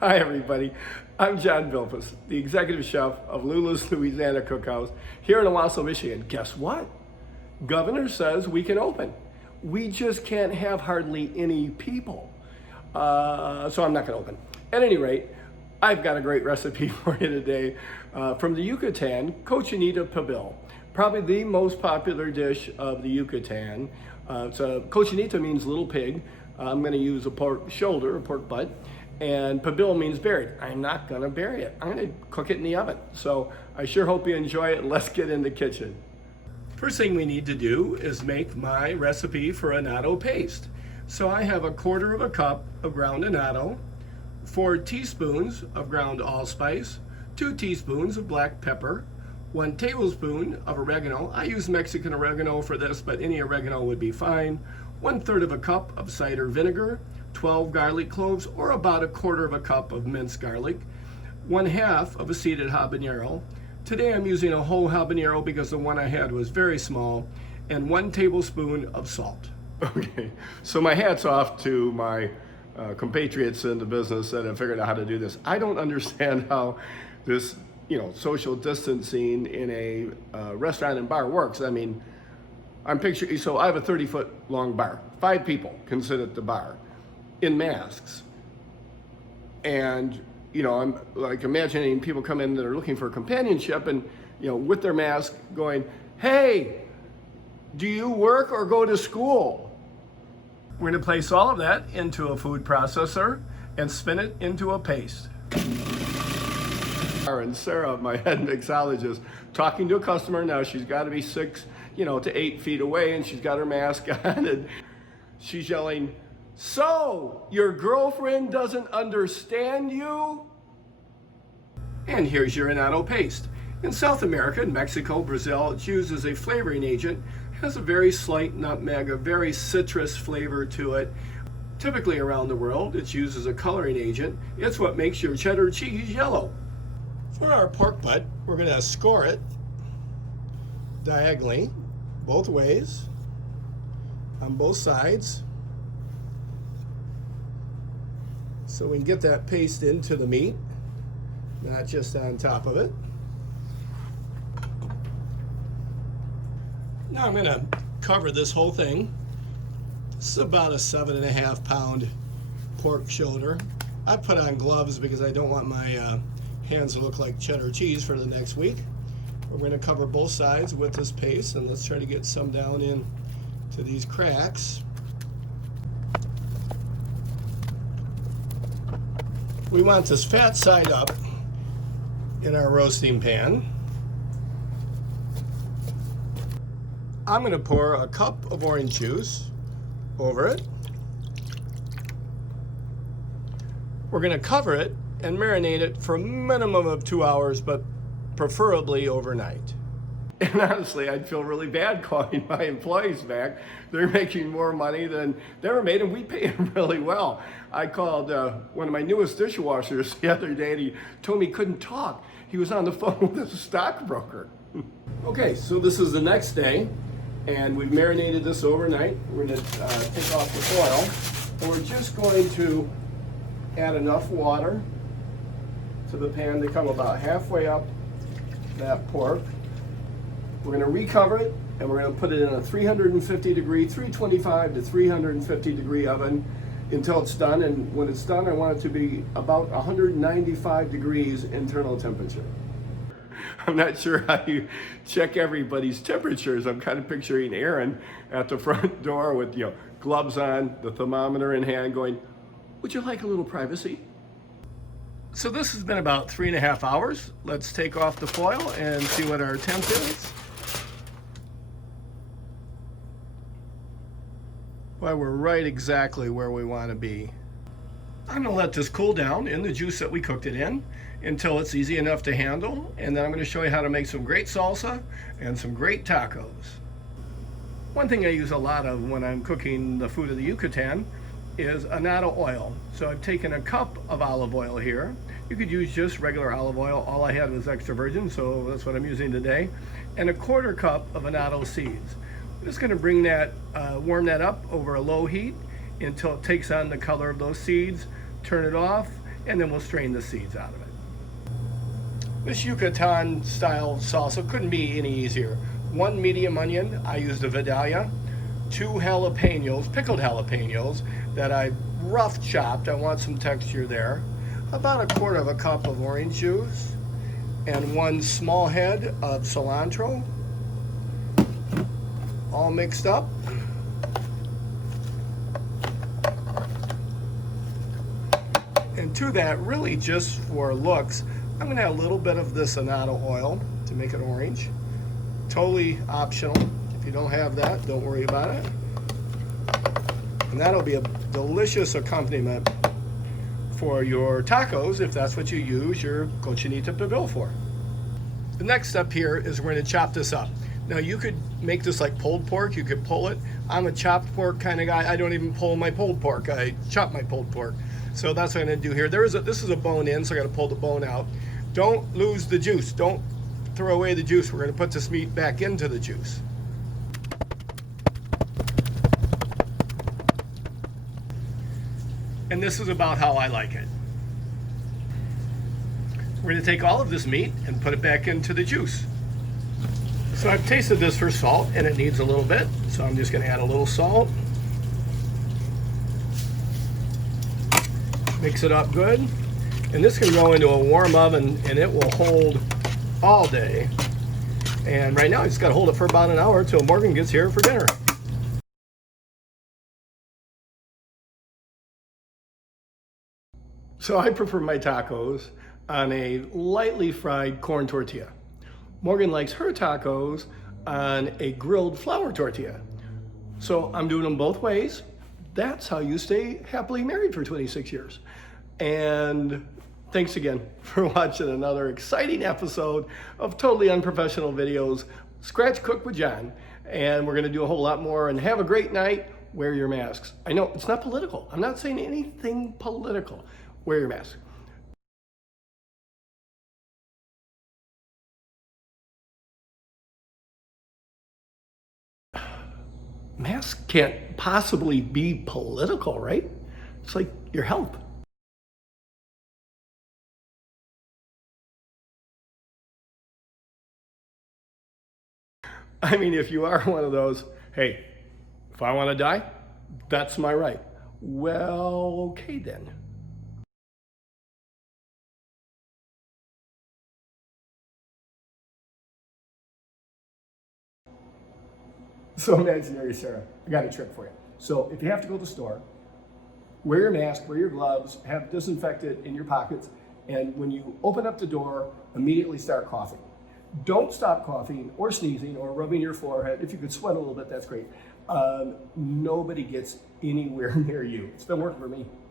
Hi everybody, I'm John Beilfuss, the executive chef of Lulu's Louisiana Cookhouse here in Owasso, Michigan. Guess what? Governor says we can open. We just can't have hardly any people. So I'm not gonna open. At any rate, I've got a great recipe for you today from the Yucatan, Cochinita Pibil. Probably the most popular dish of the Yucatan. Cochinita means little pig. I'm gonna use a pork shoulder, a pork butt. And Pibil means buried. I'm not gonna bury it. I'm gonna cook it in the oven. So I sure hope you enjoy it. Let's get in the kitchen. First thing we need to do is make my recipe for annatto paste. So I have 1/4 cup of ground annatto, 4 teaspoons of ground allspice, 2 teaspoons of black pepper, 1 tablespoon of oregano. I use Mexican oregano for this, but any oregano would be fine. 1/3 cup of cider vinegar, 12 garlic cloves, or about 1/4 cup of minced garlic, 1/2 seeded habanero. Today I'm using a whole habanero because the one I had was very small, and 1 tablespoon of salt. Okay, so my hat's off to my compatriots in the business that have figured out how to do this. I don't understand how this, social distancing in a restaurant and bar works. I mean, I'm picturing, so I have a 30-foot long bar. 5 people can sit at the bar in masks. And, I'm like imagining people come in that are looking for companionship and, with their mask going, "Hey, do you work or go to school?" We're gonna place all of that into a food processor and spin it into a paste. And Sarah, my head mixologist, talking to a customer now. She's got to be 6, to 8 feet away, and she's got her mask on, and she's yelling, "So, your girlfriend doesn't understand you?" And here's your annatto paste. In South America, in Mexico, Brazil, it's used as a flavoring agent. It has a very slight nutmeg, a very citrus flavor to it. Typically around the world, it's used as a coloring agent. It's what makes your cheddar cheese yellow. For our pork butt, we're gonna score it diagonally, both ways, on both sides, so we can get that paste into the meat, not just on top of it. Now I'm gonna cover this whole thing. This is about a 7.5 pound pork shoulder. I put on gloves because I don't want my hands to look like cheddar cheese for the next week. We're gonna cover both sides with this paste, and let's try to get some down in to these cracks. We want this fat side up in our roasting pan. I'm gonna pour a cup of orange juice over it. We're gonna cover it and marinate it for a minimum of 2 hours, but preferably overnight. And honestly, I'd feel really bad calling my employees back. They're making more money than they ever made, and we pay them really well. I called one of my newest dishwashers the other day, and he told me he couldn't talk. He was on the phone with a stockbroker. Okay, so this is the next day, and we've marinated this overnight. We're gonna take off the foil, and we're just going to add enough water to the pan to come about halfway up that pork. We're gonna recover it, and we're gonna put it in a 350 degree, 325 to 350 degree oven until it's done. And when it's done, I want it to be about 195 degrees internal temperature. I'm not sure how you check everybody's temperatures. I'm kind of picturing Aaron at the front door with gloves on, the thermometer in hand, going, "Would you like a little privacy?" So this has been about 3.5 hours. Let's take off the foil and see what our temp is. Well, we're right exactly where we want to be. I'm gonna let this cool down in the juice that we cooked it in until it's easy enough to handle, and then I'm gonna show you how to make some great salsa and some great tacos. One thing I use a lot of when I'm cooking the food of the Yucatan is annatto oil. So I've taken a cup of olive oil here. You could use just regular olive oil. All I had was extra virgin, so that's what I'm using today. And 1/4 cup of annatto seeds. I'm just gonna bring that, warm that up over a low heat until it takes on the color of those seeds. Turn it off and then we'll strain the seeds out of it. This Yucatan style salsa couldn't be any easier. 1 medium onion, I used a Vidalia, 2 jalapenos, pickled jalapenos that I rough chopped. I want some texture there. About 1/4 cup of orange juice, and 1 small head of cilantro, all mixed up. And to that, really just for looks, I'm gonna add a little bit of the sonata oil to make it orange. Totally optional. If you don't have that, don't worry about it. And that'll be a delicious accompaniment for your tacos, if that's what you use your Cochinita Pibil for. The next step here is we're gonna chop this up. Now you could make this like pulled pork, you could pull it. I'm a chopped pork kind of guy. I don't even pull my pulled pork, I chop my pulled pork. So that's what I'm gonna do here. This is a bone in, so I gotta pull the bone out. Don't lose the juice, don't throw away the juice. We're gonna put this meat back into the juice. And this is about how I like it. We're gonna take all of this meat and put it back into the juice. So I've tasted this for salt and it needs a little bit. So I'm just gonna add a little salt. Mix it up good. And this can go into a warm oven and it will hold all day. And right now I just gotta hold it for about an hour till Morgan gets here for dinner. So I prefer my tacos on a lightly fried corn tortilla. Morgan likes her tacos on a grilled flour tortilla. So I'm doing them both ways. That's how you stay happily married for 26 years. And thanks again for watching another exciting episode of Totally Unprofessional Videos, Scratch Cook with John. And we're gonna do a whole lot more, and have a great night. Wear your masks. I know it's not political. I'm not saying anything political. Wear your mask. Masks can't possibly be political, right? It's like your health. I mean, if you are one of those, hey, if I want to die, that's my right. Well, okay then. So imaginary Sarah, I got a trick for you. So if you have to go to the store, wear your mask, wear your gloves, have disinfectant in your pockets, and when you open up the door, immediately start coughing. Don't stop coughing or sneezing or rubbing your forehead. If you could sweat a little bit, that's great. Nobody gets anywhere near you. It's been working for me.